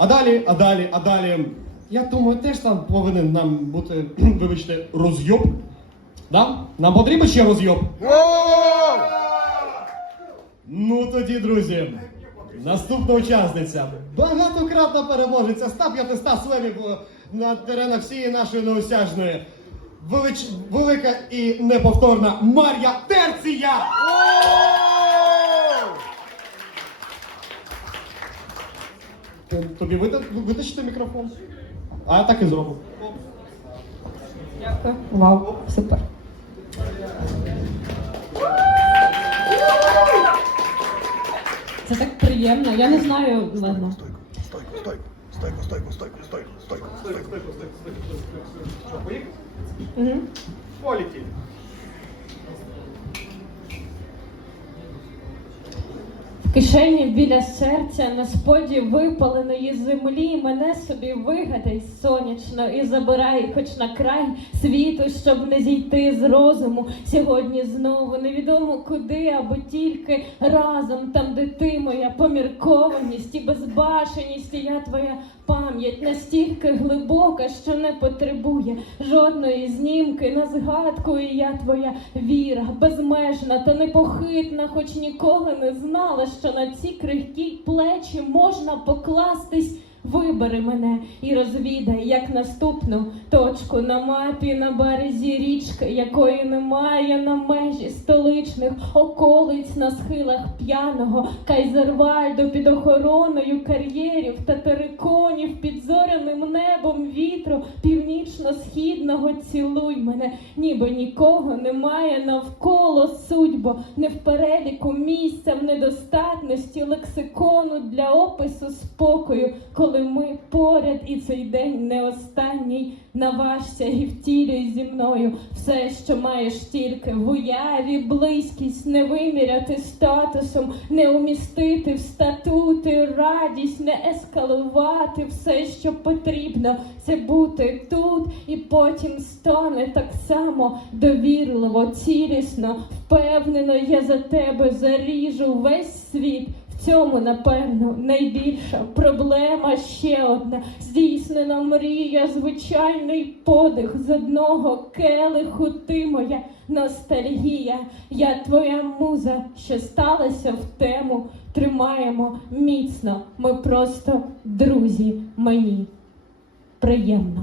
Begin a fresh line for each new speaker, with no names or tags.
А далі, а далі, а далі. Я думаю, теж там повинен нам бути, вибачте, розйоб. Да? Нам потрібен ще розйоб. Ну тоді, друзі, наступна учасниця. Багатократна переможеця 100-500 слемів е, на теренах всієї нашої неосяжної. Велич... Велика і неповторна Мар'я Терція! Тобі витащити мікрофон? А я так і зроблю.
Дякую. Вау, супер. Це так приємно. Я не знаю, ладно.
Стойку, стойку, стойку, стойку, стойку, стойку, стойку, стойку.
Що, поїхали?
Угу.
Полетіли.
Кишені біля серця на споді випаленої землі мене собі вигадай сонячно і забирай хоч на край світу, щоб не зійти з розуму. Сьогодні знову невідомо куди, або тільки разом, там, де ти моя поміркованість і безбашеність, і я твоя пам'ять настільки глибока, що не потребує жодної знімки на згадку, і я твоя віра безмежна та непохитна, хоч ніколи не знала, що на ці крихкі плечі можна покластись. Вибери мене і розвідай як наступну точку на мапі на березі річки, якої немає на межі столичних околиць на схилах п'яного Кайзервальду під охороною кар'єрів та териконів під зоряним небом вітру північно-східного цілуй мене, ніби нікого немає навколо судьбо, не в переліку місця в недостатності лексикону для опису спокою, коли ми поряд і цей день не останній. Наважся і втілюй зі мною. Все, що маєш тільки в уяві, близькість не виміряти статусом, не умістити в статути. Радість, не ескалувати. Все, що потрібно, це бути тут. І потім стане так само довірливо, цілісно, впевнено, я за тебе заріжу весь світ. В цьому, напевно, найбільша проблема ще одна здійснена мрія, звичайний подих з одного келиху. Ти моя ностальгія, я твоя муза, що сталася в тему. Тримаємо міцно. Ми просто друзі. Мені приємно.